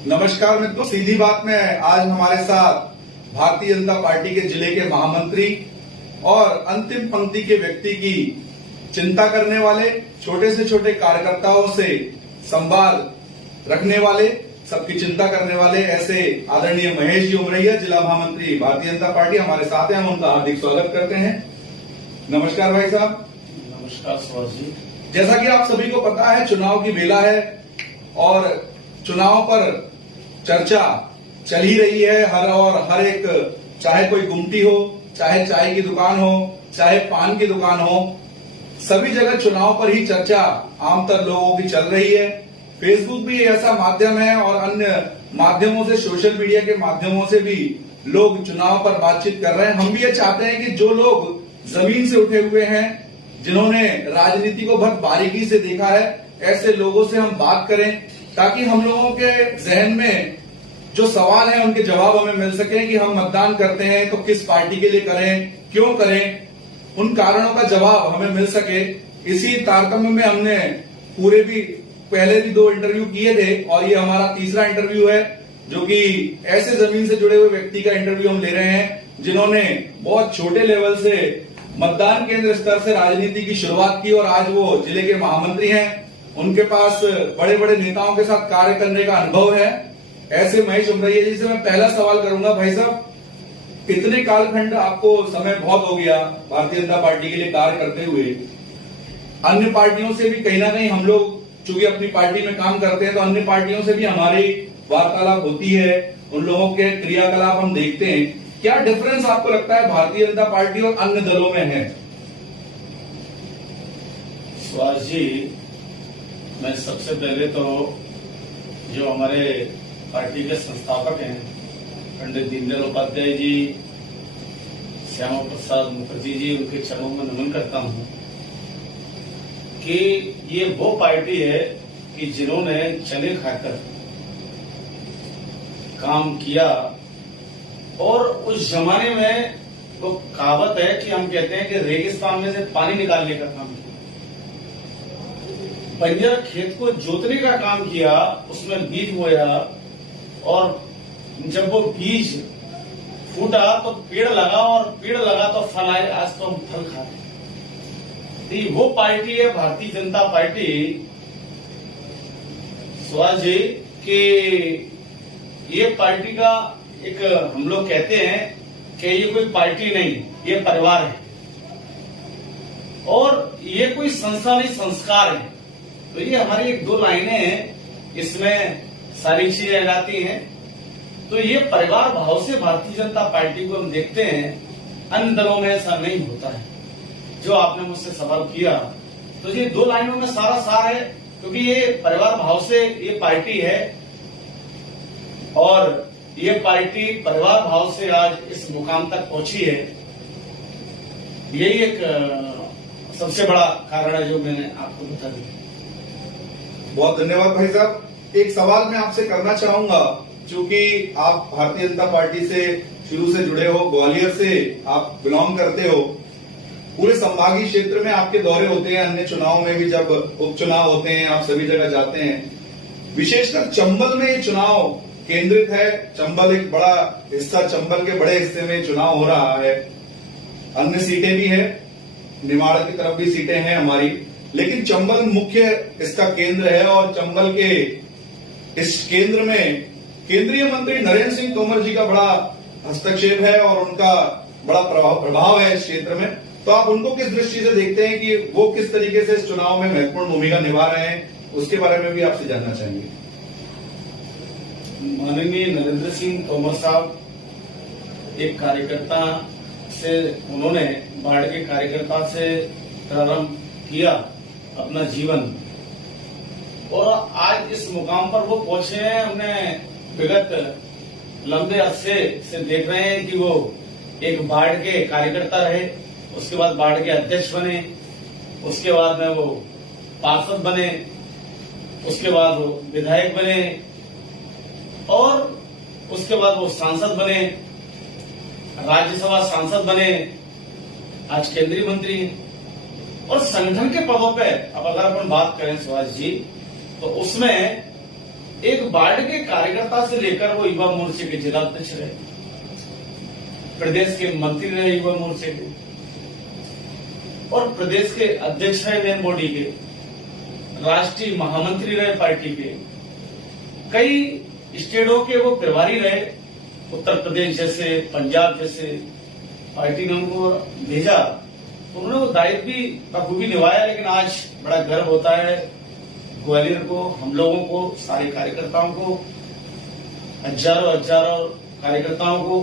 नमस्कार मित्रों, सीधी बात में आज हमारे साथ भारतीय जनता पार्टी के जिले के महामंत्री और अंतिम पंक्ति के व्यक्ति की चिंता करने वाले, छोटे से छोटे कार्यकर्ताओं से संवाद रखने वाले, सबकी चिंता करने वाले ऐसे आदरणीय महेश जी उमरैया, जिला महामंत्री भारतीय जनता पार्टी हमारे साथ हैं। हम उनका हार्दिक स्वागत करते हैं। नमस्कार भाई साहब। नमस्कार सुभाष जी। जैसा कि आप सभी को पता है, चुनाव की बेला है और चुनाव पर चर्चा चल ही रही है। हर एक, चाहे कोई गुमटी हो, चाहे चाय की दुकान हो, चाहे पान की दुकान हो, सभी जगह चुनाव पर ही चर्चा आमतौर लोगों की चल रही है। फेसबुक भी ऐसा माध्यम है और अन्य माध्यमों से, सोशल मीडिया के माध्यमों से भी लोग चुनाव पर बातचीत कर रहे हैं। हम भी ये चाहते हैं कि जो लोग जमीन से उठे हुए हैं, जिन्होंने राजनीति को बहुत बारीकी से देखा है, ऐसे लोगों से हम बात करें ताकि हम लोगों के जहन में जो सवाल है उनके जवाब हमें मिल सके कि हम मतदान करते हैं तो किस पार्टी के लिए करें, क्यों करें, उन कारणों का जवाब हमें मिल सके। इसी तारतम्य में हमने पहले भी 2 इंटरव्यू किए थे और ये हमारा तीसरा इंटरव्यू है, जो कि ऐसे जमीन से जुड़े हुए व्यक्ति का इंटरव्यू हम ले रहे हैं जिन्होंने बहुत छोटे लेवल से मतदान केंद्र स्तर से राजनीति की शुरुआत की और आज वो जिले के महामंत्री हैं। उनके पास बड़े बड़े नेताओं के साथ कार्य करने का अनुभव है। ऐसे महेश उमरैया जी से मैं पहला सवाल करूंगा, भाई साहब, इतने कालखंड आपको समय बहुत हो गया भारतीय जनता पार्टी के लिए कार्य करते हुए, अन्य पार्टियों से भी कहीं ना कहीं हम लोग चूंकि अपनी पार्टी में काम करते हैं तो अन्य पार्टियों से भी हमारी वार्तालाप होती है, उन लोगों के क्रियाकलाप हम देखते हैं। क्या डिफरेंस आपको लगता है भारतीय जनता पार्टी और अन्य दलों में है? सुभाष जी, मैं सबसे पहले तो जो हमारे पार्टी के संस्थापक हैं पंडित दीनदयाल उपाध्याय जी, श्यामा प्रसाद मुखर्जी जी, उनके चरणों में नमन करता हूं कि ये वो पार्टी है कि जिन्होंने चले खाकर काम किया। और उस जमाने में वो कहावत है कि हम कहते हैं कि रेगिस्तान में से पानी निकालने का काम किया, बंजर खेत को जोतने का काम किया, उसमें बीज बोया और जब वो बीज फूटा तो पेड़ लगा और पेड़ लगा तो फल आए। आज तो हम फल खाते हैं। तो वो पार्टी है भारतीय जनता पार्टी सुभाष जी कि ये पार्टी का एक, हम लोग कहते हैं कि ये कोई पार्टी नहीं, ये परिवार है और ये कोई संस्था नहीं, संस्कार है। तो ये हमारी 1-2 लाइनें हैं, इसमें सारी चीजें आ जाती हैं। तो ये परिवार भाव से भारतीय जनता पार्टी को हम देखते हैं। अन्य दलों में ऐसा नहीं होता है। जो आपने मुझसे सवाल किया तो ये 2 लाइनों में सारा सार है, क्योंकि ये परिवार भाव से ये पार्टी है और ये पार्टी परिवार भाव से आज इस मुकाम तक पहुंची है। यही एक सबसे बड़ा कारण है जो मैंने आपको बता दिया। बहुत धन्यवाद भाई साहब। एक सवाल मैं आपसे करना चाहूंगा, क्योंकि आप भारतीय जनता पार्टी से शुरू से जुड़े हो, ग्वालियर से आप बिलोंग करते हो, पूरे संभागीय क्षेत्र में आपके दौरे होते हैं, अन्य चुनाव में भी जब उपचुनाव होते हैं आप सभी जगह जाते हैं। विशेषकर चंबल में ये चुनाव केंद्रित है। चंबल एक बड़ा हिस्सा, चंबल के बड़े हिस्से में चुनाव हो रहा है। अन्य सीटें भी है, निमाड़ की तरफ भी सीटें हैं हमारी, लेकिन चंबल मुख्य इसका केंद्र है और चंबल के इस केंद्र में केंद्रीय मंत्री नरेंद्र सिंह तोमर जी का बड़ा हस्तक्षेप है और उनका बड़ा प्रभाव है इस क्षेत्र में। तो आप उनको किस दृष्टि से देखते हैं कि वो किस तरीके से इस चुनाव में महत्वपूर्ण भूमिका निभा रहे हैं, उसके बारे में भी आपसे जानना चाहेंगे। माननीय नरेंद्र सिंह तोमर साहब एक कार्यकर्ता से, उन्होंने बाढ़ के कार्यकर्ता से प्रारंभ किया अपना जीवन और आज इस मुकाम पर वो पहुंचे हैं। हमने विगत लंबे अरसे से देख रहे हैं कि वो एक बाढ़ के कार्यकर्ता रहे, उसके बाद बाढ़ के अध्यक्ष बने, उसके बाद में वो पार्षद बने, उसके बाद वो विधायक बने और उसके बाद वो सांसद बने, राज्यसभा सांसद बने, आज केंद्रीय मंत्री हैं। और संगठन के पदों पे अब अगर अपन बात करें सुभाष जी, तो उसमें एक बाढ़ के कार्यकर्ता से लेकर वो युवा मोर्चे के जिला अध्यक्ष रहे, प्रदेश के मंत्री रहे युवा मोर्चे के, और प्रदेश के अध्यक्ष रहे मेन बॉडी के, राष्ट्रीय महामंत्री रहे पार्टी के, कई स्टेटों के वो प्रभारी रहे, उत्तर प्रदेश जैसे, पंजाब जैसे पार्टी ने उनको भेजा, तो उन्होंने वो दायित्व भी बखूबी निभाया। लेकिन आज बड़ा गर्व होता है ग्वालियर को, हम लोगों को, सारे कार्यकर्ताओं को, हजारों हजारों कार्यकर्ताओं को,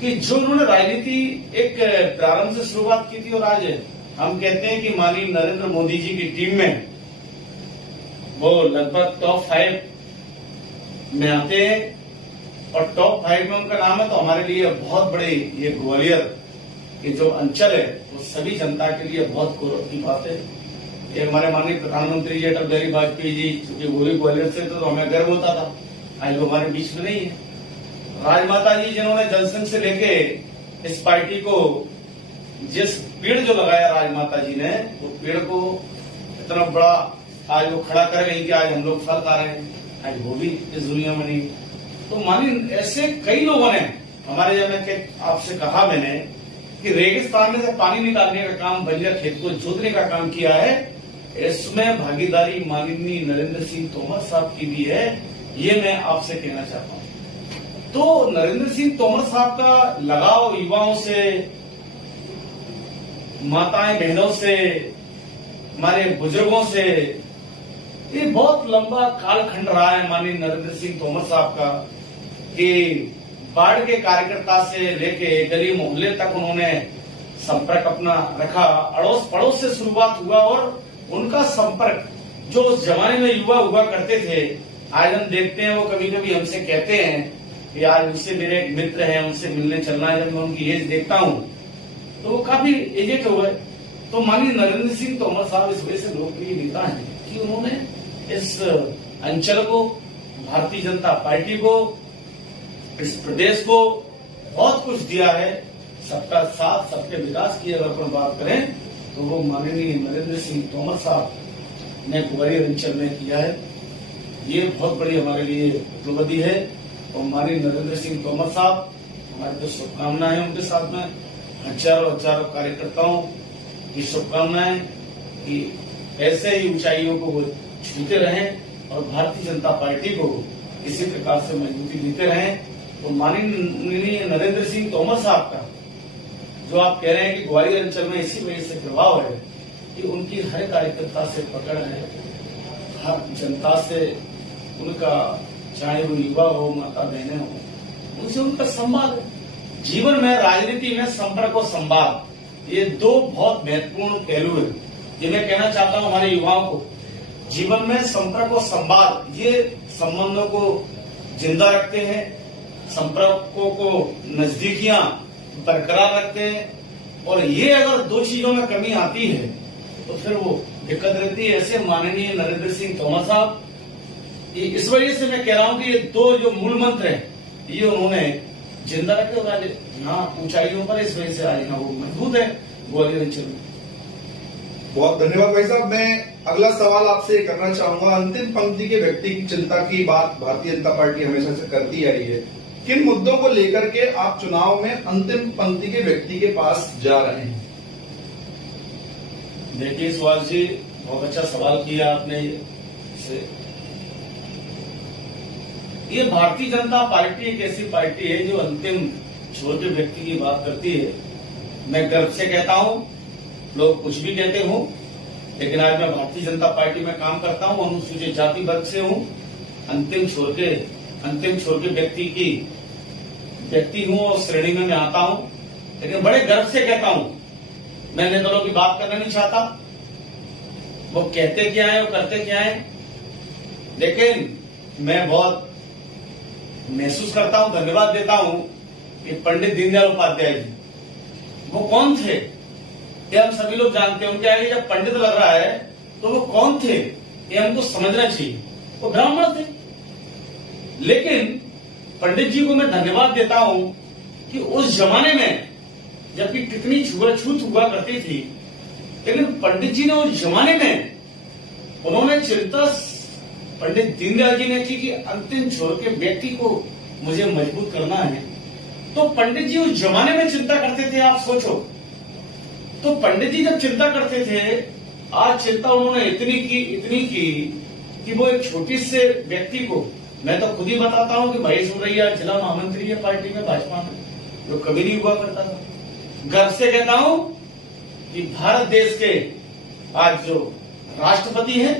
कि जो उन्होंने राजनीति एक प्रारंभ से शुरुआत की थी और आज हम कहते हैं कि माननीय नरेंद्र मोदी जी की टीम में वो लगभग टॉप 5 में आते हैं, और टॉप 5 में उनका नाम है, तो हमारे लिए बहुत बड़े ये ग्वालियर ये जो अंचल है वो सभी जनता के लिए बहुत गौरव की बात है। ये हमारे माननीय प्रधानमंत्री जी अटल बिहारी वाजपेयी जी, चूंकि वो भी ग्वालियर से थे तो हमें गर्व होता था, आज वो हमारे बीच में नहीं है। राजमाता जी जिन्होंने जनसंघ से लेके इस पार्टी को, जिस पेड़ जो लगाया राजमाता जी ने, वो पेड़ को इतना बड़ा आज वो खड़ा कर गई कि आज हम लोग फल खा रहे हैं, आज वो भी इस दुनिया में नहीं। तो मानिए ऐसे कई लोगों ने हमारे जब आपसे कहा मैंने कि रेगिस्तान में से पानी निकालने का काम, बंजर खेत को जोतने का काम किया है, इसमें भागीदारी माननीय नरेंद्र सिंह तोमर साहब की भी है, ये मैं आपसे कहना चाहता हूं। तो नरेंद्र सिंह तोमर साहब का लगाव युवाओं से, माताएं बहनों से, हमारे बुजुर्गों से, ये बहुत लंबा कालखंड रहा है माननीय नरेंद्र सिंह तोमर साहब का, कि बाढ़ के कार्यकर्ता से लेके गली मोहल्ले तक उन्होंने संपर्क अपना रखा, अड़ोस पड़ोस से शुरुआत हुआ, और उनका संपर्क जो उस जमाने में युवा हुआ करते थे, आज हम देखते हैं वो कभी कभी हमसे कहते हैं कि आज उससे मेरे एक मित्र हैं, उनसे मिलने चलना है। जब मैं उनकी एज देखता हूं तो वो काफी एजेड हो गए। तो माननीय नरेंद्र सिंह तोमर साहब इस वजह से लोकप्रिय नेता हैं कि उन्होंने इस अंचल को, भारतीय जनता पार्टी को, इस प्रदेश को बहुत कुछ दिया है। सबका साथ, सबके विकास की अगर अपन बात करें तो वो माननीय नरेंद्र सिंह तोमर साहब ने ग्वालियर अंचल में किया है। ये बहुत बड़ी हमारे लिए उपलब्धि है, और माननीय नरेंद्र सिंह तोमर साहब, हमारी तो शुभकामनाएं हैं उनके साथ में, हजारों हजारों कार्यकर्ताओं की शुभकामनाएं कि ऐसे ही ऊंचाइयों को वो छूते रहें और भारतीय जनता पार्टी को इसी प्रकार से मजबूती देते रहें। तो माननीय नरेंद्र सिंह तोमर साहब का जो आप कह रहे हैं कि ग्वालियर अंचल में इसी वजह से प्रभाव है कि उनकी हर कार्यकर्ता से पकड़ है, हर जनता से उनका, चाहे वो युवा हो, माता बहनें हो, उनसे उनका संवाद है। जीवन में, राजनीति में संपर्क और संवाद, ये दो बहुत महत्वपूर्ण पहलू है। ये मैं कहना चाहता हूं हमारे युवाओं को, जीवन में संपर्क और संवाद ये संबंधों को जिंदा रखते हैं, संपर्कों को, नजदीकियां बरकरार रखते हैं, और ये अगर दो चीजों में कमी आती है तो फिर वो दिक्कत रहती है। ऐसे माननीय नरेंद्र सिंह तोमर साहब, इस वजह से मैं कह रहा हूं कि ये दो जो मूल मंत्र हैं ये उन्होंने जिंदा रखे, और आज यहाँ ऊंचाइयों पर इस वजह से आज यहाँ वो मजबूत है ग्वालियर अंचल में। बहुत धन्यवाद भाई साहब। मैं अगला सवाल आपसे करना चाहूंगा, अंतिम पंक्ति के व्यक्ति की चिंता की बात भारतीय जनता पार्टी हमेशा से करती आ रही है, किन मुद्दों को लेकर के आप चुनाव में अंतिम पंक्ति के व्यक्ति के पास जा रहे हैं? देखिए सुभाष जी, बहुत अच्छा सवाल किया आपने। ये भारतीय जनता पार्टी एक ऐसी पार्टी है जो अंतिम छोर के व्यक्ति की बात करती है। मैं गर्व से कहता हूं, लोग कुछ भी कहते हों, लेकिन आज मैं भारतीय जनता पार्टी में काम करता हूं, अनुसूचित जाति वर्ग से हूं, अंतिम छोर के व्यक्ति हूं और श्रेणी में मैं आता हूं। लेकिन बड़े गर्व से कहता हूं, मैं नेताओं की बात करना नहीं चाहता, वो कहते क्या है, वो करते क्या है, लेकिन मैं बहुत महसूस करता हूं, धन्यवाद देता हूं कि पंडित दीनदयाल उपाध्याय जी, वो कौन थे ये हम सभी लोग जानते हैं। उनके आगे जब पंडित लग रहा है तो वो कौन थे ये हमको समझना चाहिए। वो ब्राह्मण थे, लेकिन पंडित जी को मैं धन्यवाद देता हूं कि उस जमाने में जबकि कितनी छूत हुआ करती थी, लेकिन पंडित जी ने उस जमाने में उन्होंने चिंता पंडित दीनदयाल जी ने की कि अंतिम छोर के व्यक्ति को मुझे मजबूत करना है, तो पंडित जी उस जमाने में चिंता करते थे। आप सोचो, तो पंडित जी जब चिंता करते थे, आज चिंता उन्होंने इतनी की कि वो एक छोटी से व्यक्ति को, मैं तो खुद ही बताता हूं कि महेश मुरैया जिला महामंत्री है पार्टी में, भाजपा में, जो कभी नहीं हुआ करता था। गर्व से कहता हूं कि भारत देश के आज जो राष्ट्रपति हैं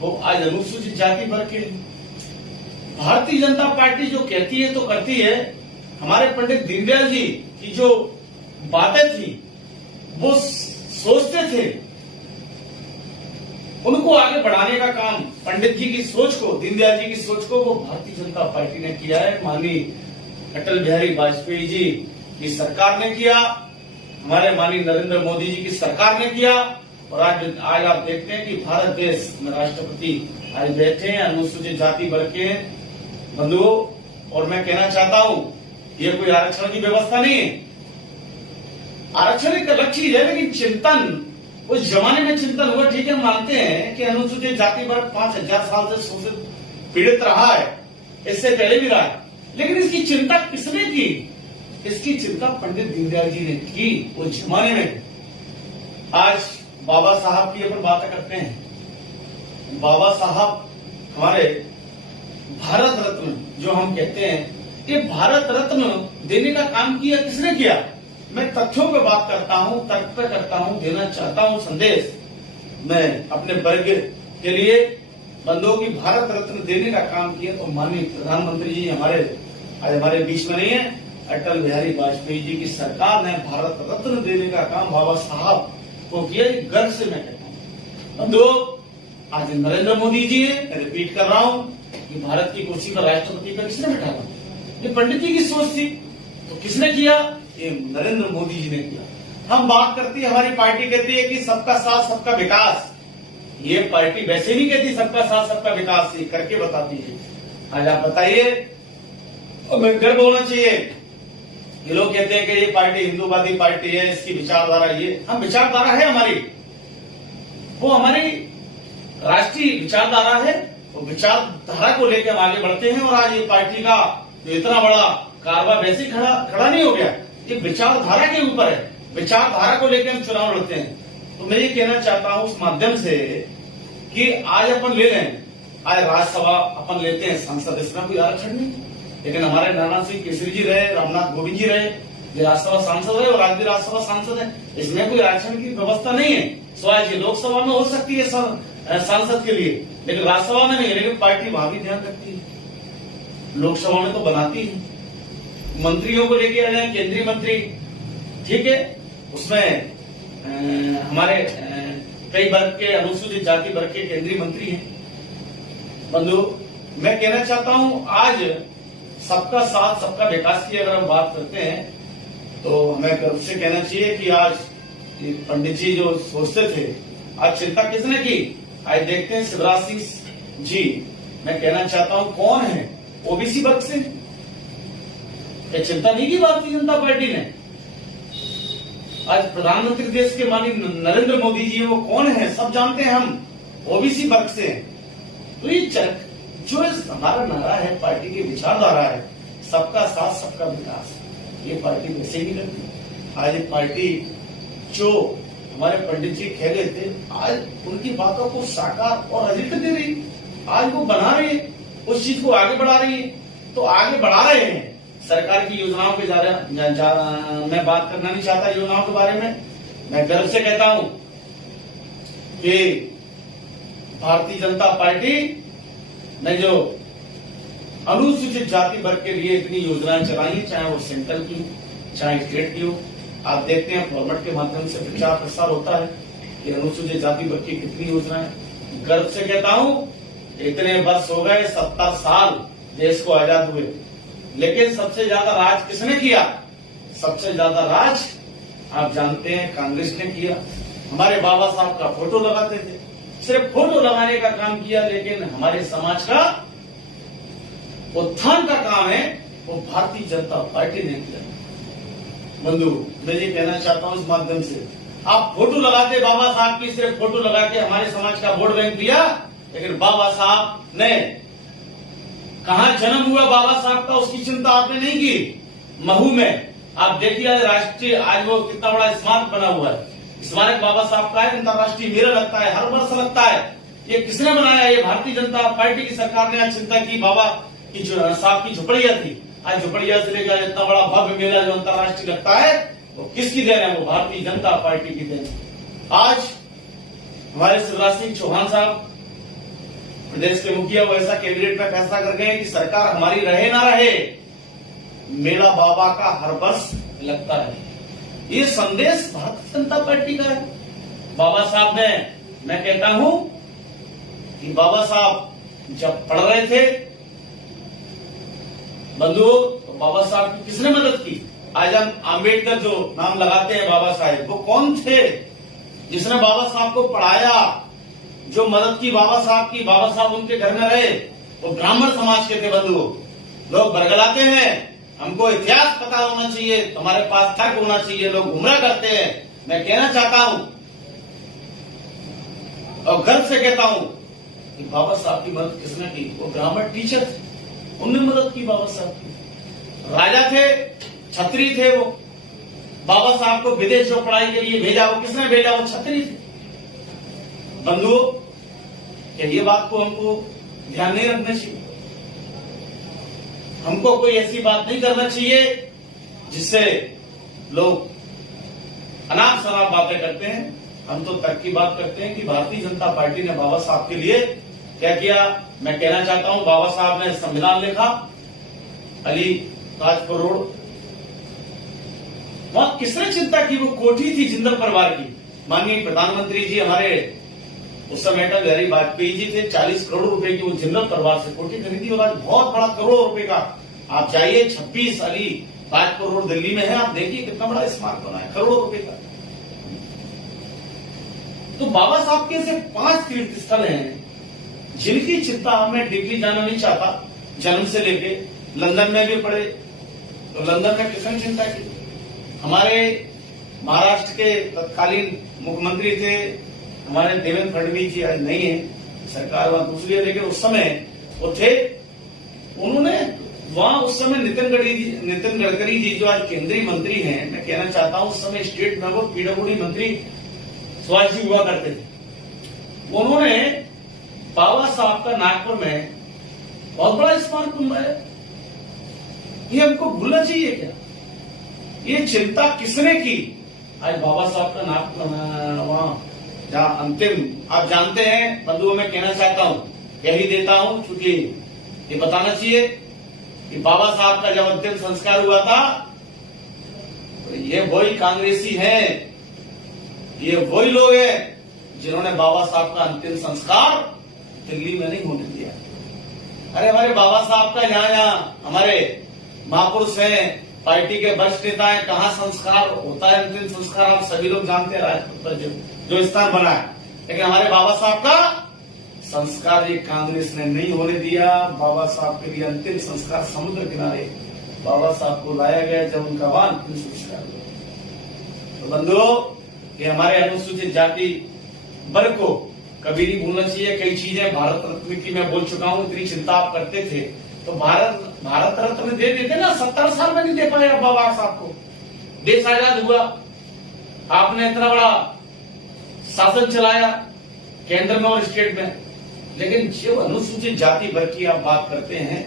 वो आज अनुसूचित जाति वर्ग के हैं। भारतीय जनता पार्टी जो कहती है तो करती है। हमारे पंडित दीनदयाल जी की जो बातें थी, वो सोचते थे, उनको आगे बढ़ाने का काम पंडित जी की सोच को, दीनदयाल जी की सोच को वो भारतीय जनता पार्टी ने किया है। माननीय अटल बिहारी वाजपेयी जी की सरकार ने किया, हमारे माननीय नरेंद्र मोदी जी की सरकार ने किया, और आज आप देखते हैं कि भारत देश में राष्ट्रपति आज बैठे हैं, अनुसूचित जाति वर्ग के बंधुओं। और मैं कहना चाहता हूं, ये कोई आरक्षण की व्यवस्था नहीं है, आरक्षण एक अलग चीज है, लेकिन चिंतन उस जमाने में चिंतन हुआ। ठीक है, मानते हैं कि अनुसूचित जाति वर्ग 5000 साल से शोषित पीड़ित रहा है, इससे पहले भी रहा है, लेकिन इसकी चिंता किसने की? इसकी चिंता पंडित दीनदयाल जी ने की उस जमाने में। आज बाबा साहब की अपन बात करते हैं। बाबा साहब हमारे भारत रत्न जो हम कहते हैं, ये भारत रत्न देने का काम किया किसने किया? मैं तथ्यों पे बात करता हूं, तर्क पे करता हूं, देना चाहता हूं संदेश मैं अपने वर्ग के लिए बंधुओं की। भारत रत्न देने का काम किया तो माननीय प्रधानमंत्री जी आज हमारे बीच में नहीं है, अटल बिहारी वाजपेयी जी की सरकार ने भारत रत्न देने का काम बाबा साहब को किया। गर्व से मैं कहता हूं बंधुओं, आज नरेंद्र मोदी जी है, मैं रिपीट कर रहा हूं कि भारत की कुर्सी पर राष्ट्रपति का किसने बैठाया? ये पंडित जी की सोच थी। तो किसने किया? ये नरेंद्र मोदी जी ने किया। हम बात करती है, हमारी पार्टी कहती है कि सबका साथ सबका विकास। ये पार्टी वैसे नहीं कहती सबका साथ सबका विकास, ये करके बताती है। आज आप बताइए, और मैं गर्व होना चाहिए। ये लोग कहते हैं कि ये पार्टी हिंदूवादी पार्टी है, इसकी विचारधारा ये, हम विचारधारा है हमारी, वो हमारी राष्ट्रीय विचारधारा है, वो विचारधारा को लेकर हम आगे बढ़ते हैं। और आज ये पार्टी का जो इतना बड़ा कारवा वैसे खड़ा नहीं हो गया, ये विचारधारा के ऊपर है, विचारधारा को लेकर हम चुनाव लड़ते हैं। तो मैं ये कहना चाहता हूं उस माध्यम से कि आज अपन ले लें, आज राज्यसभा अपन लेते हैं सांसद, इसमें कोई आरक्षण नहीं, लेकिन हमारे नाना सिंह केसरी जी रहे, रामनाथ कोविंद जी रहे, ये राज्यसभा सांसद है और आज भी राज्यसभा सांसद है, इसमें कोई आरक्षण की व्यवस्था नहीं है। स्वाभाविक लोकसभा में हो सकती है सांसद के लिए, लेकिन राज्यसभा में नहीं। लेकिन पार्टी वहां भी ध्यान रखती है, लोकसभा में तो बनाती है। मंत्रियों को लेके आ जाए, केंद्रीय मंत्री, ठीक है, उसमें हमारे कई वर्ग के, अनुसूचित जाति वर्ग के केंद्रीय मंत्री हैं। बंधु, मैं कहना चाहता हूं आज सबका साथ सबका विकास की अगर हम बात करते हैं तो हमें गर्व से कहना चाहिए कि आज पंडित जी जो सोचते थे, आज चिंता किसने की? आज देखते हैं शिवराज सिंह जी, मैं कहना चाहता हूं कौन है? ओबीसी वर्ग से। ये चिंता नहीं की भारतीय जनता पार्टी ने। आज प्रधानमंत्री देश के माननीय नरेंद्र मोदी जी, वो कौन है? सब जानते हैं हम, ओबीसी वर्ग से। तो ये जो हमारा नारा है, पार्टी की विचारधारा है, सबका साथ सबका विकास, ये पार्टी वैसे ही करती। आज एक पार्टी जो हमारे पंडित जी कह गए थे, आज उनकी बातों को साकार और अधिक दे रही, आज वो बना रही है, उस चीज को आगे बढ़ा रही है। तो आगे बढ़ा रहे हैं सरकार की योजनाओं के मैं बात करना नहीं चाहता योजनाओं के बारे में। मैं गर्व से कहता हूं कि भारतीय जनता पार्टी ने जो अनुसूचित जाति वर्ग के लिए इतनी योजनाएं चलाई है, चाहे वो सेंट्रल की चाहे स्टेट की हो, आप देखते हैं फॉर्मेट के माध्यम से प्रचार प्रसार होता है कि अनुसूचित जाति वर्ग की कितनी योजनाएं। गर्व से कहता हूं, इतने वर्ष हो गए, 70 साल देश को आजाद हुए, लेकिन सबसे ज्यादा राज किसने किया? सबसे ज्यादा राज आप जानते हैं कांग्रेस ने किया। हमारे बाबा साहब का फोटो लगाते थे, सिर्फ फोटो लगाने का काम किया, लेकिन हमारे समाज का उत्थान का काम है वो भारतीय जनता पार्टी ने किया। बंधु, मैं ये कहना चाहता हूं इस माध्यम से, आप फोटो लगाते बाबा साहब की, सिर्फ फोटो लगा के हमारे समाज का वोट बैंक दिया, लेकिन बाबा साहब ने कहा जन्म हुआ बाबा साहब का, उसकी चिंता आपने नहीं की। महू में आप देखिए राष्ट्रीय आज वो कितना बड़ा स्मारक बना हुआ है, स्मारक बाबा साहब का है, अंतर्राष्ट्रीय मेला लगता है, हर वर्ष लगता है। ये किसने बनाया? ये भारतीय जनता पार्टी की सरकार ने आज चिंता की। बाबा की साहब की झुपड़िया थी, आज झुपड़िया से लेकर इतना बड़ा भव्य मेला जो अंतर्राष्ट्रीय लगता है, वो किसकी देन है? वो भारतीय जनता पार्टी की देन। आज हमारे शिवराज सिंह चौहान साहब प्रदेश के मुखिया वो ऐसा कैबिनेट में फैसला कर गए कि सरकार हमारी रहे ना रहे, मेला बाबा का हर वर्ष लगता है। ये संदेश भारतीय जनता पार्टी का है। बाबा साहब ने, मैं कहता हूं कि बाबा साहब जब पढ़ रहे थे बंधुओं, तो बाबा साहब की किसने मदद की? आज हम आम्बेडकर जो नाम लगाते हैं बाबा साहब, वो कौन थे जिसने बाबा साहब को पढ़ाया, जो मदद की बाबा साहब की? बाबा साहब उनके घर में रहे, वो ब्राह्मण समाज के थे। बंधुओं, लोग बरगलाते हैं, हमको इतिहास पता होना चाहिए, तुम्हारे पास तर्क होना चाहिए, लोग गुमराह करते हैं। मैं कहना चाहता हूं और गर्व से कहता हूं कि बाबा साहब की मदद किसने की? वो ब्राह्मण टीचर थे, उन्होंने मदद की बाबा साहब की। राजा थे, छत्री थे, वो बाबा साहब को विदेश जो पढ़ाई के लिए भेजा, वो किसने भेजा? वो छत्री थे। बंधुओं, क्या ये बात को हमको ध्यान नहीं रखना चाहिए? हमको कोई ऐसी बात नहीं करना चाहिए जिससे लोग अनाप शनाप बातें करते हैं। हम तो तर्क की बात करते हैं कि भारतीय जनता पार्टी ने बाबा साहब के लिए क्या किया। मैं कहना चाहता हूं, बाबा साहब ने संविधान लिखा, अली ताजपुर रोड, वहां किसने चिंता की? वो कोठी थी जिंदल परिवार की। माननीय प्रधानमंत्री जी हमारे उस समय अटल बिहारी वाजपेयी जी थे, 40 करोड़ रुपए की वो जिंदल परिवार से कोठी खरीदी और आज बहुत बड़ा करोड़ों रुपए का आप जाइए 26 अली ताजपुर रोड दिल्ली में है, आप देखिए कितना बड़ा स्मारक बना है, करोड़ों रुपए का। तो बाबा साहब के ऐसे 5 तीर्थ स्थल हैं जिनकी चिंता हमें दिल्ली जाना नहीं चाहता, जन्म से लेके लंदन में भी पड़े, तो लंदन में किसने चिंता की? हमारे महाराष्ट्र के तत्कालीन मुख्यमंत्री थे हमारे देवेंद्र फडणवीस जी, आज नहीं है, सरकार वहां दूसरी है, लेकिन उस समय वो थे, उन्होंने वहां उस समय नितिन गडकरी जी जो आज केंद्रीय मंत्री हैं, मैं कहना चाहता हूं उस समय स्टेट में वो पीडब्ल्यूडी मंत्री सुभाष जी हुआ करते थे। उन्होंने बाबा साहब का नागपुर में बहुत बड़ा स्मारक बनवाया। ये हमको भूलना चाहिए क्या? ये चिंता किसने की? आज बाबा साहब का नागपुर वहां जहां अंतिम आप जानते हैं बंधुओं, मैं कहना चाहता हूं, यही देता हूं क्योंकि ये बताना चाहिए कि बाबा साहब का जब अंतिम संस्कार हुआ था तो ये वही कांग्रेसी हैं, ये वही लोग हैं जिन्होंने बाबा साहब का अंतिम संस्कार दिल्ली में नहीं होने दिया। अरे हमारे बाबा साहब का यहाँ हमारे महापुरुष हैं, पार्टी के वरिष्ठ नेता हैं, कहाँ संस्कार होता है? अंतिम संस्कार आप सभी लोग जानते हैं, राजपथ पर जो स्थान बना है, लेकिन हमारे बाबा साहब का संस्कार ये कांग्रेस ने नहीं होने दिया। बाबा साहब के लिए अंतिम संस्कार समुद्र किनारे बाबा साहब को लाया गया जब उनका अंतिम संस्कार हुआ। तो बंधुओं, ये हमारे अनुसूचित जाति वर्ग को कभी नहीं भूलना चाहिए। कई चीजें भारत रत्न की मैं बोल चुका हूं, इतनी चिंता आप करते थे तो भारत रत्न दे देते ना, 70 साल में नहीं दे पाए बाबा साहब को। देश आजाद हुआ, आपने इतना बड़ा शासन चलाया केंद्र में और स्टेट में, लेकिन जब अनुसूचित जाति वर्ग की आप बात करते हैं,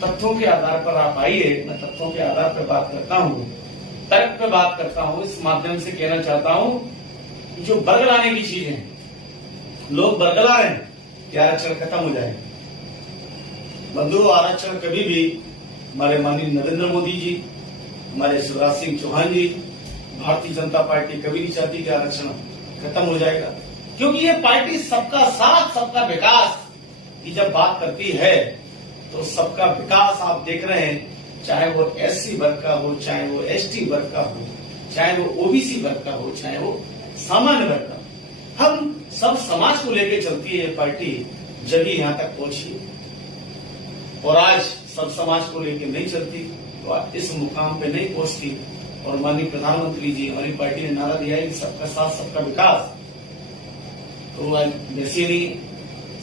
तथ्यों के आधार पर आप आइए, मैं तथ्यों के आधार पर बात करता हूं, तर्क पे बात करता हूं। इस माध्यम से कहना चाहता हूं कि जो बरगलाने की चीजें हैं, लोग बरगला रहे हैं कि आरक्षण खत्म हो जाए। बंधुओं, आरक्षण कभी भी हमारे माननीय नरेंद्र मोदी जी, हमारे शिवराज सिंह चौहान जी, भारतीय जनता पार्टी कभी नहीं चाहती कि आरक्षण खत्म हो जाएगा, क्योंकि ये पार्टी सबका साथ सबका विकास की जब बात करती है तो सबका विकास आप देख रहे हैं, चाहे वो एससी वर्ग का हो, चाहे वो एसटी वर्ग का हो, चाहे वो ओबीसी वर्ग का हो, चाहे वो सामान्य वर्ग का, हम सब समाज को लेकर चलती है ये पार्टी, जब यहां तक पहुंची। और आज सब समाज को लेकर नहीं चलती तो आज इस मुकाम पे नहीं पहुंचती। और माननीय प्रधानमंत्री जी, हमारी पार्टी ने नारा दिया है कि सबका साथ सबका विकास, तो आज वैसे नहीं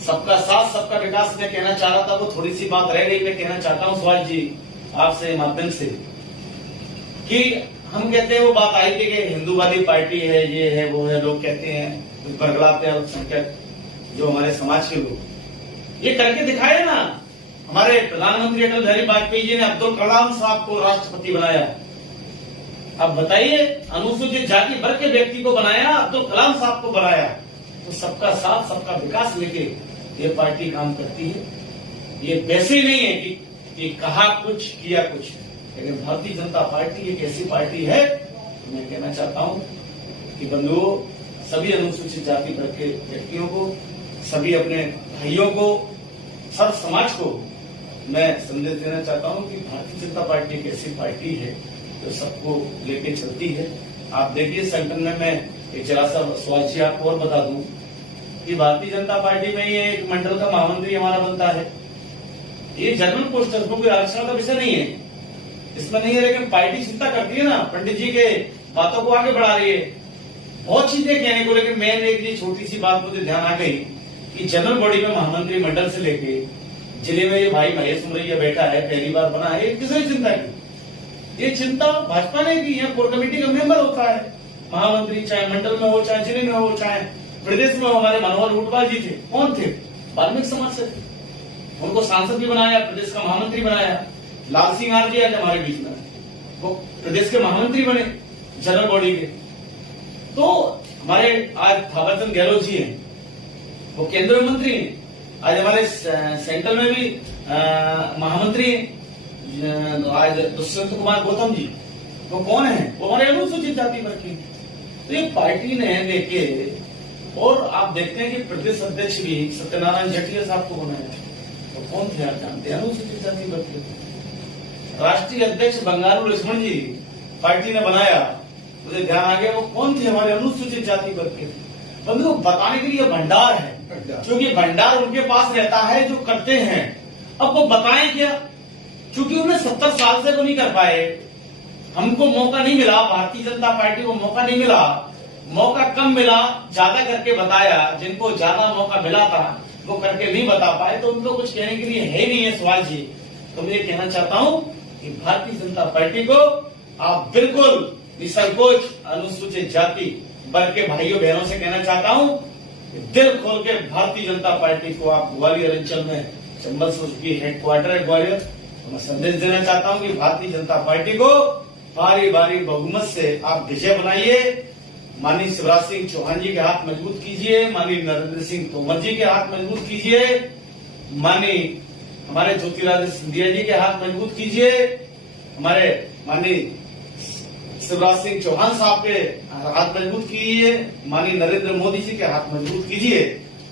सबका साथ सबका विकास मैं कहना चाह रहा था, वो थोड़ी सी बात रह गई, मैं कहना चाहता हूं सुभाष जी आपसे माध्यम से कि हम कहते हैं वो बात आई थी कि हिंदूवादी पार्टी है, ये है वो है, लोग कहते हैं बरगलाते हैं अल्पसंख्यक जो हमारे समाज के लोग, ये करके दिखाए ना। हमारे प्रधानमंत्री अटल बिहारी वाजपेयी जी ने अब्दुल कलाम साहब को राष्ट्रपति बनाया। अब बताइए, अनुसूचित जाति वर्ग के व्यक्ति को बनाया, अब्दुल कलाम साहब को बनाया। तो सबका साथ सबका विकास लेके ये पार्टी काम करती है। ये वैसे ही नहीं है कि कहा कुछ किया कुछ, लेकिन भारतीय जनता पार्टी एक ऐसी पार्टी है, मैं कहना चाहता हूं कि बंधुओं, सभी अनुसूचित जाति वर्ग के व्यक्तियों को, सभी अपने भाइयों को, सब समाज को मैं संदेश देना चाहता हूं कि भारतीय जनता पार्टी एक ऐसी पार्टी है जो सबको लेके चलती है। आप देखिए, संगठन में मैं एक जरा सा सुभाष जी आपको और बता दूं कि भारतीय जनता पार्टी में ये एक मंडल का महामंत्री हमारा बनता है। ये जनरल पोस्ट है, कोई आरक्षण का विषय नहीं है, इसमें नहीं है, लेकिन पार्टी चिंता करती है ना, पंडित जी के बातों को आगे बढ़ा रही है, बहुत चीजें कहने को। लेकिन मैं एक छोटी सी बात मुझे ध्यान आ गई कि जनरल बॉडी में महामंत्री मंडल से लेके जिले में ये भाई महेश उमरैया बैठा है, पहली बार बना है, किसने चिंता की? ये चिंता भाजपा ने की। यहाँ कोर कमेटी का मेंबर होता है महामंत्री, चाहे मंडल में हो, चाहे जिले में हो, चाहे प्रदेश में हो। हमारे मनोहर ऊंटवाल जी थे, कौन थे? वाल्मीकि समाज से थे, उनको सांसद भी बनाया, प्रदेश का महामंत्री बनाया। लाल सिंह आरजी आज हमारे बीच में, वो प्रदेश के महामंत्री बने जनरल बॉडी के। तो हमारे आज थावरचंद गहलोत जी हैं, वो केंद्रीय मंत्री हैं। आज हमारे सेंट्रल में भी महामंत्री हैं, आज दुष्यंत कुमार गौतम जी, वो कौन है? वो हमारे अनुसूचित जाति वर्ग की। तो ये पार्टी ने लेके, और आप देखते हैं कि प्रदेश अध्यक्ष भी सत्यनारायण जटिया साहब को बनाया, तो कौन थे आप जानते हैं? अनुसूचित जाति वर्ग के। राष्ट्रीय अध्यक्ष बंगारू लक्ष्मण जी पार्टी ने बनाया, मुझे ध्यान आ गया, वो कौन थे? हमारे अनुसूचित जाति वर्ग के। बंधु, बताने के लिए भंडार है, क्योंकि भंडार उनके पास रहता है जो करते हैं। अब वो बताएं क्या? क्योंकि उन्हें 70 साल से वो नहीं कर पाए, हमको मौका नहीं मिला, भारतीय जनता पार्टी को मौका नहीं मिला, मौका कम मिला, ज्यादा करके बताया। जिनको ज्यादा मौका मिला था वो करके नहीं बता पाए, तो उनको कुछ कहने के लिए है नहीं है सवाल जी। तो मैं कहना चाहता हूं कि भारतीय जनता पार्टी को आप बिल्कुल निसंकोच अनुसूचित जाति वर्ग के भाइयों बहनों से कहना चाहता हूं, दिल खोल के भारतीय जनता पार्टी को आप ग्वालियर अंचल में, चंबल की हेडक्वार्टर है ग्वालियर, तो मैं संदेश देना चाहता हूं कि भारतीय जनता पार्टी को भारी भारी बहुमत से आप विजय बनाइए। माननीय शिवराज सिंह चौहान जी के हाथ मजबूत कीजिए, माननीय नरेंद्र सिंह तोमर जी के हाथ मजबूत कीजिए, माननीय हमारे ज्योतिरादित्य सिंधिया जी के हाथ मजबूत कीजिए, हमारे माननीय शिवराज सिंह चौहान साहब के हाथ मजबूत कीजिए, माननीय नरेंद्र मोदी जी के हाथ मजबूत कीजिए,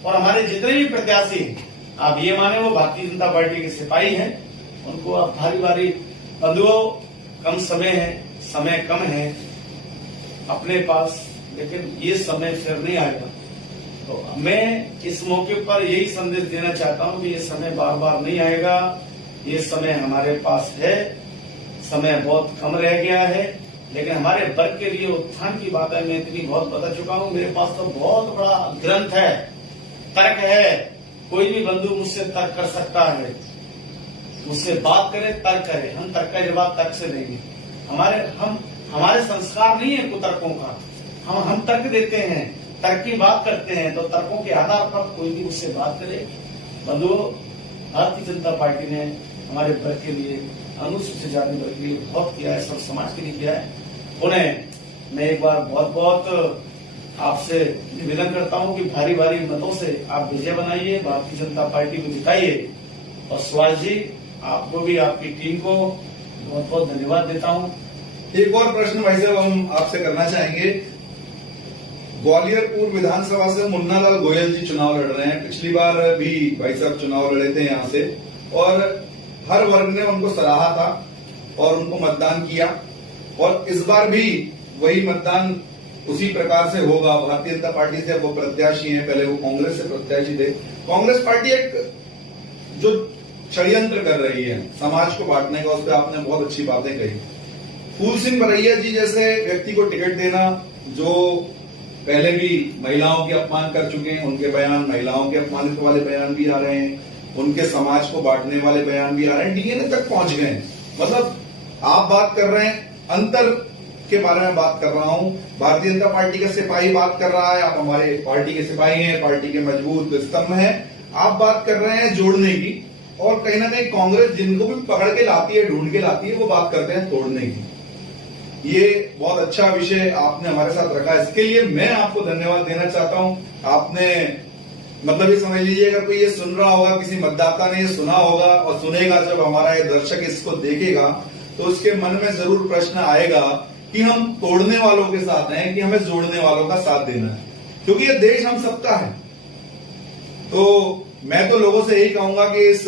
और हमारे जितने भी प्रत्याशी आप ये माने वो भारतीय जनता पार्टी के सिपाही हैं, उनको आप भारी भारी। बंधुओं, कम समय है, समय कम है अपने पास, लेकिन ये समय फिर नहीं आएगा। तो मैं इस मौके पर यही संदेश देना चाहता हूं कि ये समय बार बार नहीं आएगा, ये समय हमारे पास है, समय बहुत कम रह गया है, लेकिन हमारे वर्ग के लिए उत्थान की बात है, मैं इतनी बहुत बता चुका हूं। मेरे पास तो बहुत बड़ा ग्रंथ है, तर्क है, कोई भी बंधु मुझसे तर्क कर सकता है, मुझसे बात करे, तर्क करे, हम तर्क का जवाब तर्क से देंगे। हमारे संस्कार नहीं है कुतर्कों का, हम तर्क देते हैं, तर्क की बात करते हैं, तो तर्कों के आधार पर कोई भी मुझसे बात करे। बंधुओं, भारतीय जनता पार्टी ने हमारे वर्ग के लिए, अनुसूचित जाति वर्ग के लिए बहुत किया है, सब समाज के लिए किया है। उन्हें मैं एक बार बहुत बहुत आपसे निवेदन करता हूं कि भारी भारी मतों से आप विजय बनाइए, भारतीय जनता पार्टी को जिताइए। और सुभाष जी, आपको भी, आपकी टीम को बहुत बहुत धन्यवाद देता हूं। एक और प्रश्न भाई साहब हम आपसे करना चाहेंगे। ग्वालियर पूर्व विधानसभा से मुन्ना लाल गोयल जी चुनाव लड़ रहे हैं। पिछली बार भी भाई साहब चुनाव लड़े थे यहाँ से, और हर वर्ग ने उनको सराहा था और उनको मतदान किया, और इस बार भी वही मतदान उसी प्रकार से होगा। भारतीय जनता पार्टी से वो प्रत्याशी हैं, पहले वो कांग्रेस से प्रत्याशी थे। कांग्रेस पार्टी एक जो षड्यंत्र कर रही है समाज को बांटने का, उस पर आपने बहुत अच्छी बातें कही। फूल सिंह बरैया जी जैसे व्यक्ति को टिकट देना, जो पहले भी महिलाओं के अपमान कर चुके हैं, उनके बयान महिलाओं के अपमानित वाले बयान भी आ रहे हैं, उनके समाज को बांटने वाले बयान भी आ रहे हैं, डीएनए तक पहुंच गए हैं। मतलब आप बात कर रहे हैं अंतर के बारे में बात कर रहा हूं, भारतीय जनता पार्टी का सिपाही बात कर रहा है, आप हमारे पार्टी के सिपाही हैं, पार्टी के मजबूत स्तंभ हैं, आप बात कर रहे हैं जोड़ने की, और कहीं ना कहीं कांग्रेस जिनको भी पकड़ के लाती है, ढूंढ के लाती है, वो बात करते हैं तोड़ने की। ये बहुत अच्छा विषय आपने हमारे साथ रखा, इसके लिए मैं आपको धन्यवाद देना चाहता हूं। आपने मतलब ये समझ लीजिए, अगर कोई ये सुन रहा होगा, किसी मतदाता ने ये सुना होगा और सुनेगा, जब हमारा ये दर्शक इसको देखेगा तो उसके मन में जरूर प्रश्न आएगा कि हम तोड़ने वालों के साथ हैं कि हमें जोड़ने वालों का साथ देना है, क्योंकि ये देश हम सबका है। तो मैं तो लोगों से यही कहूंगा कि इस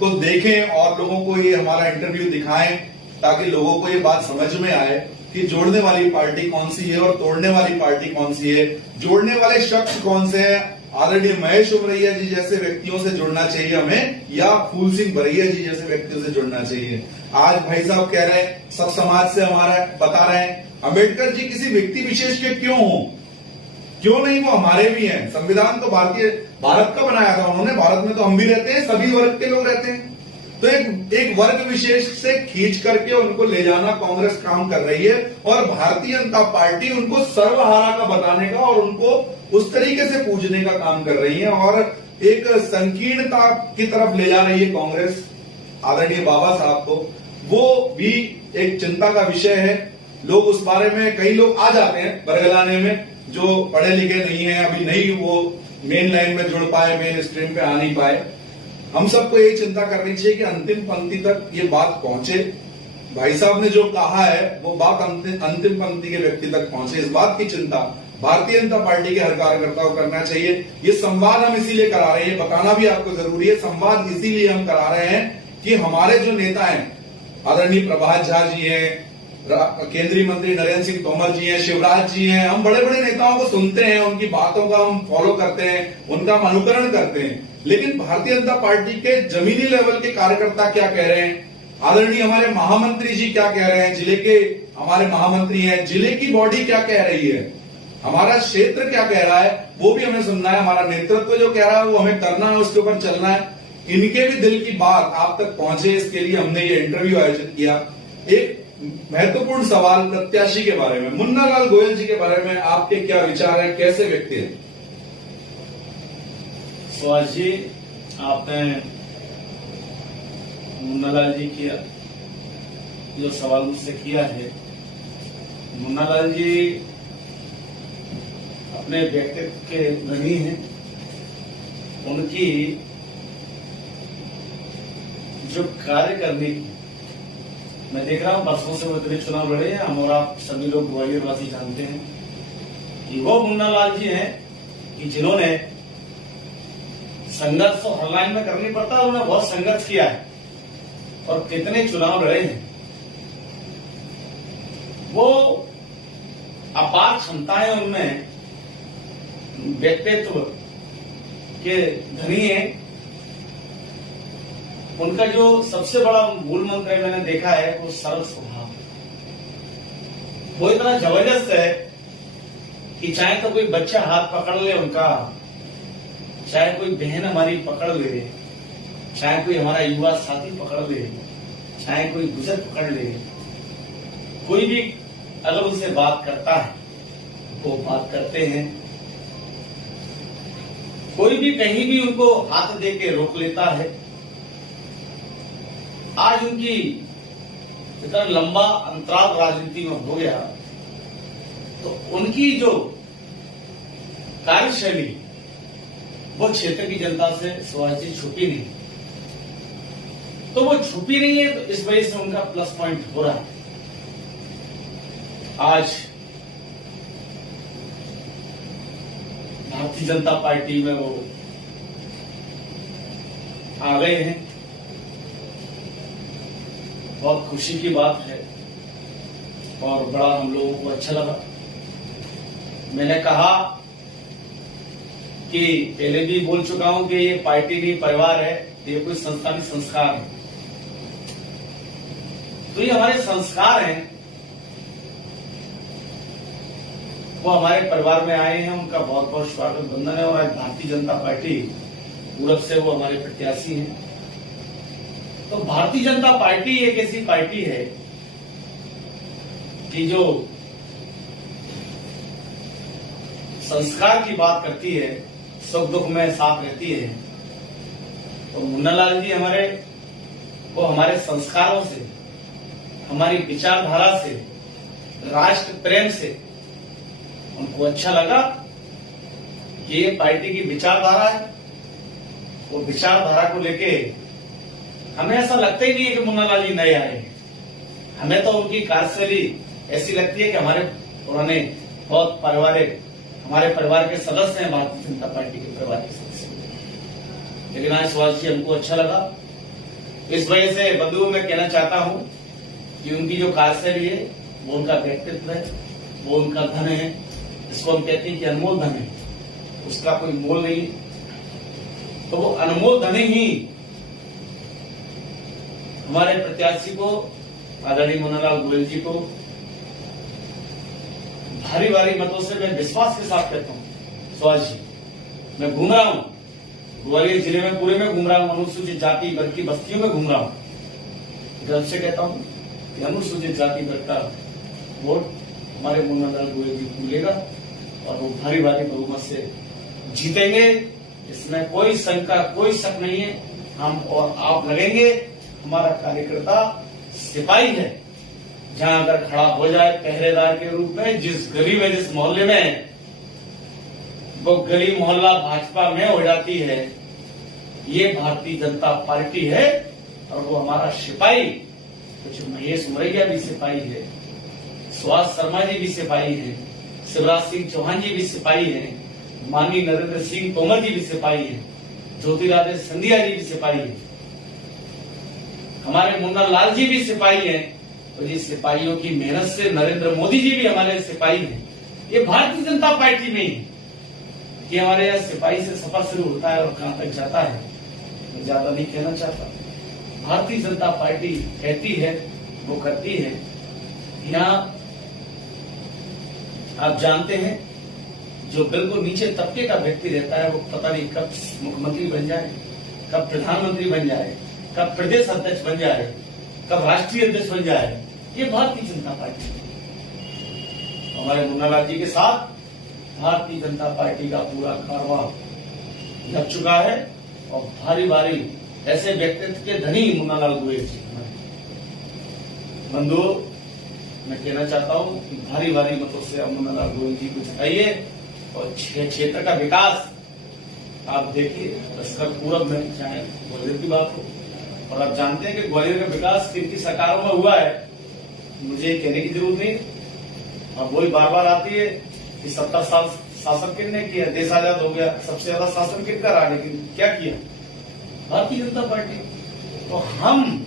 को देखें और लोगों को ये हमारा इंटरव्यू दिखाएं, ताकि लोगों को ये बात समझ में आए कि जोड़ने वाली पार्टी कौन सी है और तोड़ने वाली पार्टी कौन सी है। जोड़ने वाले शख्स कौन से हैं? आदरणीय महेश उमरैया जी जैसे व्यक्तियों से जुड़ना चाहिए हमें, या फूल सिंह बरैया जी जैसे व्यक्तियों से जुड़ना चाहिए। आज भाई साहब कह रहे हैं सब समाज से हमारा बता रहे हैं, अम्बेडकर जी किसी व्यक्ति विशेष के क्यों हो, क्यों नहीं, वो हमारे भी हैं। संविधान तो भारत का बनाया था उन्होंने, भारत में तो हम भी रहते हैं, सभी वर्ग के लोग रहते हैं। तो एक वर्ग विशेष से खींच करके उनको ले जाना कांग्रेस काम कर रही है, और भारतीय जनता पार्टी उनको सर्वहारा का बताने का और उनको उस तरीके से पूजने का काम कर रही है, और एक संकीर्णता की तरफ ले जा रही है कांग्रेस आदरणीय बाबा साहब को। वो भी एक चिंता का विषय है। लोग उस बारे में, कई लोग आ जाते हैं बरगलाने में, जो पढ़े लिखे नहीं है, अभी नहीं वो मेन लाइन में जुड़ पाए, मेन स्ट्रीम पे आ नहीं पाए। हम सबको यही चिंता करनी चाहिए कि अंतिम पंक्ति तक ये बात पहुंचे। भाई साहब ने जो कहा है वो बात अंतिम पंक्ति के व्यक्ति तक पहुंचे, इस बात की चिंता भारतीय जनता पार्टी के हर कार्यकर्ता को करना चाहिए। ये संवाद हम इसीलिए करा रहे हैं, बताना भी आपको जरूरी है, संवाद इसीलिए हम करा रहे हैं कि हमारे जो नेता हैं, आदरणीय प्रभात झा जी हैं, केंद्रीय मंत्री नरेंद्र सिंह तोमर जी हैं, शिवराज जी हैं, हम बड़े बड़े नेताओं को सुनते हैं, उनकी बातों का हम फॉलो करते हैं, उनका हम अनुकरण करते हैं, लेकिन भारतीय जनता पार्टी के जमीनी लेवल के कार्यकर्ता क्या कह रहे हैं, आदरणीय हमारे महामंत्री जी क्या कह रहे हैं, जिले के हमारे महामंत्री हैं, जिले की बॉडी क्या कह रही है, हमारा क्षेत्र क्या कह रहा है, वो भी हमें सुनना है। हमारा नेतृत्व जो कह रहा है वो हमें करना है, उसके ऊपर चलना है। इनके भी दिल की बात आप तक पहुंचे, इसके लिए हमने ये इंटरव्यू आयोजित किया। एक महत्वपूर्ण सवाल प्रत्याशी के बारे में, मुन्ना लाल गोयल जी के बारे में आपके क्या विचार है, कैसे व्यक्ति है? सुभाष जी, आपने मुन्ना लाल जी की जो सवाल मुझसे किया है, मुन्ना लाल जी अपने व्यक्तित्व के धनी हैं। उनकी जो कार्य करने की, मैं देख रहा हूं बरसों से वो इतने चुनाव लड़े हैं, हम और आप सभी लोग ग्वालियर वासी जानते हैं कि वो मुन्ना लाल जी हैं कि जिन्होंने संघर्ष तो हर लाइन में करनी पड़ता है, उन्होंने बहुत संघर्ष किया है और कितने चुनाव लड़े हैं। वो अपार क्षमताएं उनमें, व्यक्तित्व के धनी हैं। उनका जो सबसे बड़ा मूल मंत्र है, मैंने देखा है, वो सरल स्वभाव। वो इतना जबरदस्त है कि चाहे तो कोई बच्चा हाथ पकड़ ले उनका, चाहे कोई बहन हमारी पकड़ ले, चाहे कोई हमारा युवा साथी पकड़ ले, चाहे कोई बुजुर्ग पकड़ ले, कोई भी अगर उनसे बात करता है वो बात करते हैं। कोई भी कहीं भी उनको हाथ दे के रोक लेता है। आज उनकी इतना लंबा अंतराल राजनीति में हो गया, तो उनकी जो कार्यशैली वो क्षेत्र की जनता से सुभाष जी छुपी नहीं। तो वो छुपी नहीं है, तो इस वजह से उनका प्लस पॉइंट हो रहा है। आज भारतीय जनता पार्टी में वो आ गए हैं, बहुत खुशी की बात है और बड़ा हम लोगों को अच्छा लगा। मैंने कहा कि पहले भी बोल चुका हूं कि ये पार्टी नहीं परिवार है, ये कोई संस्था नहीं संस्कार है। तो ये हमारे संस्कार हैं। वो हमारे परिवार में आए हैं, उनका बहुत बहुत स्वागत बंधन है। और आज भारतीय जनता पार्टी पूरब से वो हमारे प्रत्याशी हैं। तो भारतीय जनता पार्टी एक ऐसी पार्टी है कि जो संस्कार की बात करती है, सुख दुख में साथ रहती है। तो मुन्नालाल जी वो हमारे संस्कारों से, हमारी विचारधारा से, राष्ट्र प्रेम से उनको अच्छा लगा कि ये पार्टी की विचारधारा है। वो विचारधारा को लेके हमें ऐसा लगता ही नहीं है कि मुन्नालाल जी नए आए हैं। हमें तो उनकी कार्यशैली ऐसी लगती है कि हमारे पुराने बहुत पारिवारिक, हमारे परिवार के सदस्य हैं, भारतीय जनता पार्टी के परिवार के सदस्य। लेकिन आज सुभाष जी हमको अच्छा लगा। इस वजह से बंधुओं मैं कहना चाहता हूं कि उनकी जो कार्यशैली है वो उनका व्यक्तित्व है, वो उनका धन है, इसको हम कहते हैं कि अनमोल धन है, उसका कोई मोल नहीं। तो वो अनमोल धन ही हमारे प्रत्याशी को, आदरणीय मुन्नालाल गोयल जी को भारी भारी मतों से मैं विश्वास के साथ कहता हूं। सुभाष जी, मैं घूम रहा हूं ग्वालियर जिले में, पूरे में घूम रहा हूं, अनुसूचित जाति वर्ग की बस्तियों में घूम रहा हूं। गर्व से कहता हूं कि अनुसूचित जाति वर्ग का वोट हमारे मुन्नालाल गोयल जी को मिलेगा और वो भारी भारी बहुमत से जीतेंगे। इसमें कोई शंका, कोई शक नहीं है। हम और आप लगेंगे। हमारा कार्यकर्ता सिपाही है, जहां अगर खड़ा हो जाए पहरेदार के रूप में, जिस गली में, जिस मोहल्ले में वो गली मोहल्ला भाजपा में हो जाती है, ये भारतीय जनता पार्टी है। और वो हमारा सिपाही, कुछ महेश मुरैया भी सिपाही है, सुभाष शर्मा जी भी सिपाही है, शिवराज सिंह चौहान जी भी सिपाही है, माननीय नरेंद्र सिंह तोमर जी भी सिपाही है, ज्योतिरादित्य सिंधिया जी भी सिपाही है, हमारे मुन्नालाल जी भी सिपाही हैं। तो ये सिपाहियों की मेहनत से नरेंद्र मोदी जी भी हमारे सिपाही हैं। ये भारतीय जनता पार्टी में ही कि हमारे यहाँ सिपाही से सफर शुरू होता है और कहां तक जाता है मैं ज्यादा नहीं कहना चाहता। भारतीय जनता पार्टी कहती है, वो करती है। यहाँ आप जानते हैं, जो बिल्कुल नीचे तबके का व्यक्ति रहता है, वो पता नहीं कब मुख्यमंत्री बन जाए, कब प्रधानमंत्री बन जाए, कब प्रदेश अध्यक्ष बन जाए, कब राष्ट्रीय अध्यक्ष बन जाए। ये भारतीय जनता पार्टी है। हमारे मुन्नालाल जी के साथ भारतीय जनता पार्टी का पूरा कारवां लग चुका है और भारी भारी ऐसे व्यक्तित्व के धनी मुन्नालाल गोयल जी। बंधुओं, मैं कहना चाहता हूं कि भारी भारी मतों से आप मुन्नालाल गोयल जी को जिताइए और क्षेत्र का विकास आप देखिए। लश्कर पूरब में चाहे ग्वालियर की बात हो, और आप जानते हैं कि ग्वालियर का विकास किन की सरकारों में हुआ है, मुझे कहने की जरूरत नहीं। अब वही बार बार आती है कि 70 साल शासन किसने किया, देश आजाद हो गया, सबसे ज्यादा शासन किसका रहा, लेकिन क्या किया? भारतीय जनता पार्टी। तो हम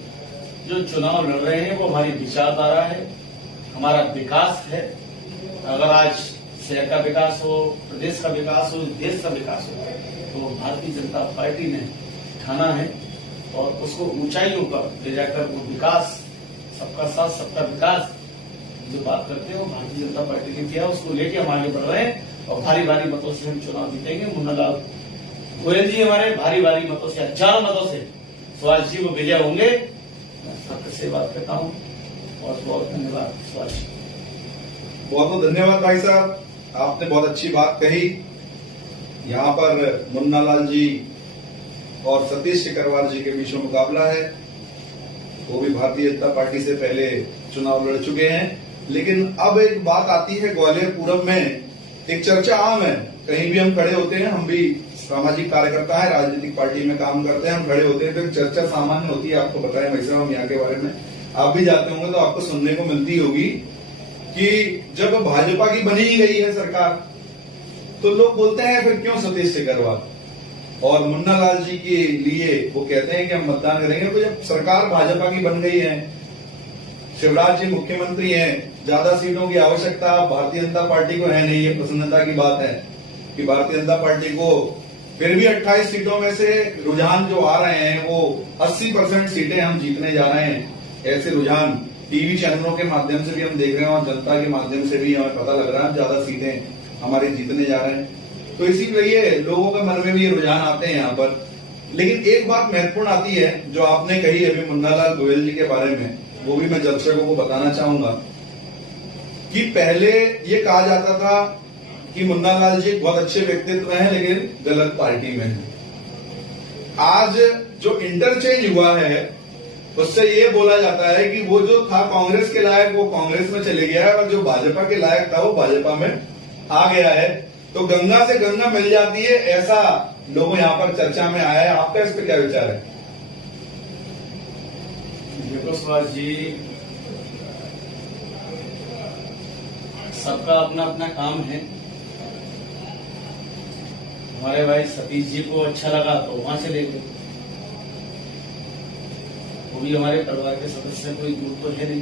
जो चुनाव लड़ रहे हैं वो हमारी विचारधारा है, हमारा विकास है। अगर आज शहर का विकास हो, प्रदेश का विकास हो, देश का विकास हो, तो भारतीय जनता पार्टी ने ठाना है और उसको ऊंचाइयों पर ले जाकर वो विकास, सबका साथ सबका विकास जो बात करते हैं वो भारतीय जनता पार्टी ने किया, उसको लेके हम आगे बढ़ रहे हैं और भारी भारी मतों से हम चुनाव जीतेंगे। मुन्नालाल गोयल जी हमारे भारी भारी मतों से, हजारों मतों से सुभाष जी वो विजय होंगे। मैं फक्र से बात करता हूँ। बहुत बहुत धन्यवाद सुभाष जी। बहुत बहुत धन्यवाद भाई साहब, आपने बहुत अच्छी बात कही। यहाँ पर मुन्नालाल जी और सतीश सिकरवार जी के बीच में मुकाबला है। वो भी भारतीय जनता पार्टी से पहले चुनाव लड़ चुके हैं। लेकिन अब एक बात आती है, ग्वालियर पूरब में एक चर्चा आम है, कहीं भी हम खड़े होते हैं, हम भी सामाजिक कार्यकर्ता है, राजनीतिक पार्टी में काम करते हैं, हम खड़े होते हैं तो एक चर्चा सामान्य होती है। आपको बताएं भाई साहब, हम यहाँ के बारे में आप भी जाते होंगे तो आपको सुनने को मिलती होगी कि जब भाजपा की बनी ही गई है सरकार, तो लोग बोलते हैं फिर क्यों सतीश सिकरवार और मुन्नालाल जी के लिए वो कहते हैं कि हम मतदान करेंगे। तो जब सरकार भाजपा की बन गई है, शिवराज जी मुख्यमंत्री हैं, ज्यादा सीटों की आवश्यकता भारतीय जनता पार्टी को है नहीं। ये प्रसन्नता की बात है कि भारतीय जनता पार्टी को फिर भी 28 सीटों में से रुझान जो आ रहे हैं वो 80% सीटें हम जीतने जा रहे हैं। ऐसे रुझान टीवी चैनलों के माध्यम से भी हम देख रहे हैं और जनता के माध्यम से भी हमें पता लग रहा है ज्यादा सीटें हमारे जीतने जा रहे हैं। तो इसीलिए लोगों के मन में भी ये रुझान आते हैं यहाँ पर। लेकिन एक बात महत्वपूर्ण आती है जो आपने कही अभी मुन्नालाल गोयल जी के बारे में, वो भी मैं दर्शकों को बताना चाहूंगा कि पहले ये कहा जाता था कि मुन्नालाल जी बहुत अच्छे व्यक्तित्व हैं लेकिन गलत पार्टी में हैं। आज जो इंटरचेंज हुआ है उससे ये बोला जाता है कि वो जो था कांग्रेस के लायक वो कांग्रेस में चले गया है और जो भाजपा के लायक था वो भाजपा में आ गया है। तो गंगा से गंगा मिल जाती है, ऐसा लोगों यहाँ पर चर्चा में आया है। आपका इस पर क्या विचार है? देखो सुभाष जी, सबका अपना अपना काम है। हमारे भाई सतीश जी को अच्छा लगा तो वहां चले गए, वो भी हमारे परिवार के सदस्य, कोई दूर तो है नहीं।